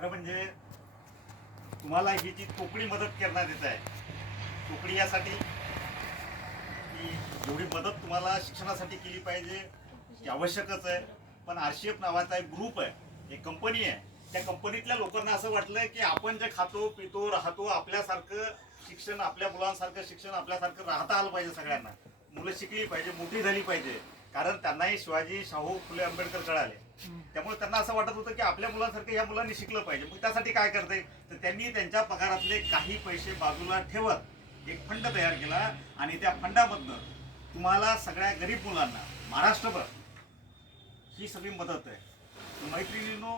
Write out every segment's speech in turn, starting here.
खरं म्हणजे तुम्हाला ही जी कोकणी मदत करण्यात येत आहे कोकणी यासाठी की जेवढी मदत तुम्हाला शिक्षणासाठी केली पाहिजे ती आवश्यकच आहे. पण आरशीएफ नावाचा एक ग्रुप आहे एक कंपनी आहे. त्या कंपनीतल्या लोकांना असं वाटलं की आपण जे खातो पितो राहतो आपल्यासारखं शिक्षण आपल्या मुलांसारखं शिक्षण आपल्यासारखं राहता आलं पाहिजे सगळ्यांना. मुलं शिकली पाहिजे मोठी झाली पाहिजे. कारण त्यांनाही शिवाजी शाहू फुले आंबेडकर कळाले. त्यामुळे त्यांना असं वाटत होतं की आपल्या मुलांसारखं या मुलांनी शिकलं पाहिजे. मग त्यासाठी काय करते? तर त्यांनी त्यांच्या पगारातले काही पैसे बाजूला ठेवत एक फंड तयार केला आणि त्या फंडामधनं तुम्हाला सगळ्या गरीब मुलांना महाराष्ट्रभर ही सगळी मदत आहे. मैत्रिणींनो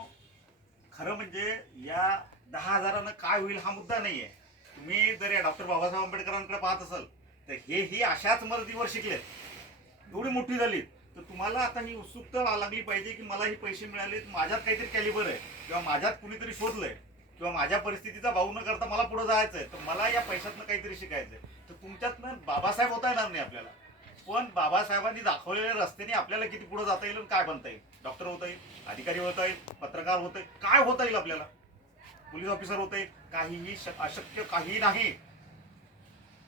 खरं म्हणजे या दहा हजारानं काय होईल हा मुद्दा नाही आहे तुम्ही जर या डॉक्टर बाबासाहेब आंबेडकरांकडे पाहत असाल तर हे ही अशाच मदतीवर शिकले एवढी मोठी झाली तर तुम्हाला आता ही उत्सुकता लागली पाहिजे की मला हे पैसे मिळाले माझ्यात काहीतरी कॅलिबर आहे. किंवा माझ्यात कुणीतरी शोधलंय किंवा माझ्या परिस्थितीचा भाऊ न करता मला पुढे जायचं आहे तर मला या पैशातनं काहीतरी शिकायचंय. तर तुमच्यातनं बाबासाहेब होता येणार नाही आपल्याला. पण बाबासाहेबांनी दाखवलेल्या रस्त्याने आपल्याला किती पुढे जाता येईल काय बनता येईल. डॉक्टर होता येईल अधिकारी होता येईल पत्रकार होता येईल काय होता येईल आपल्याला? पोलीस ऑफिसर होता येईल काहीही अशक्य काही नाही.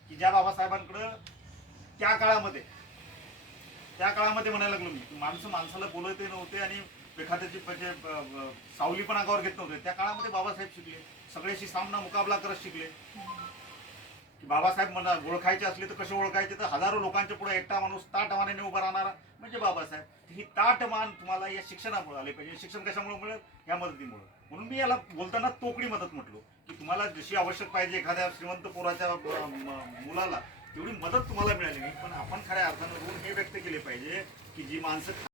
की ज्या बाबासाहेबांकडं त्या काळामध्ये त्या काळामध्ये म्हणायला लागलो मी माणसं माणसाला बोलवते नव्हते आणि एखाद्याची म्हणजे सावली पण अंगावर घेत नव्हते. त्या काळामध्ये बाबासाहेब शिकले. सगळ्याशी सामना मुकाबला करत शिकले. की बाबासाहेब म्हणा ओळखायचे असले तर कसे ओळखायचे? तर हजारो लोकांच्या पुढे एकटा माणूस ताट मानेने उभा राहणारा म्हणजे बाबासाहेब. ही ताट मान तुम्हाला या शिक्षणामुळे आले पाहिजे. शिक्षण कशामुळे मिळेल? या मदतीमुळे. म्हणून मी याला बोलताना तोकडी मदत म्हटलो की तुम्हाला जशी आवश्यक पाहिजे एखाद्या श्रीमंत पोराच्या मुलाला तेवढी मदत तुम्हाला मिळाली नाही. पण आपण खऱ्या अर्थानं व्यक्त केले पाहिजे की जी माणसं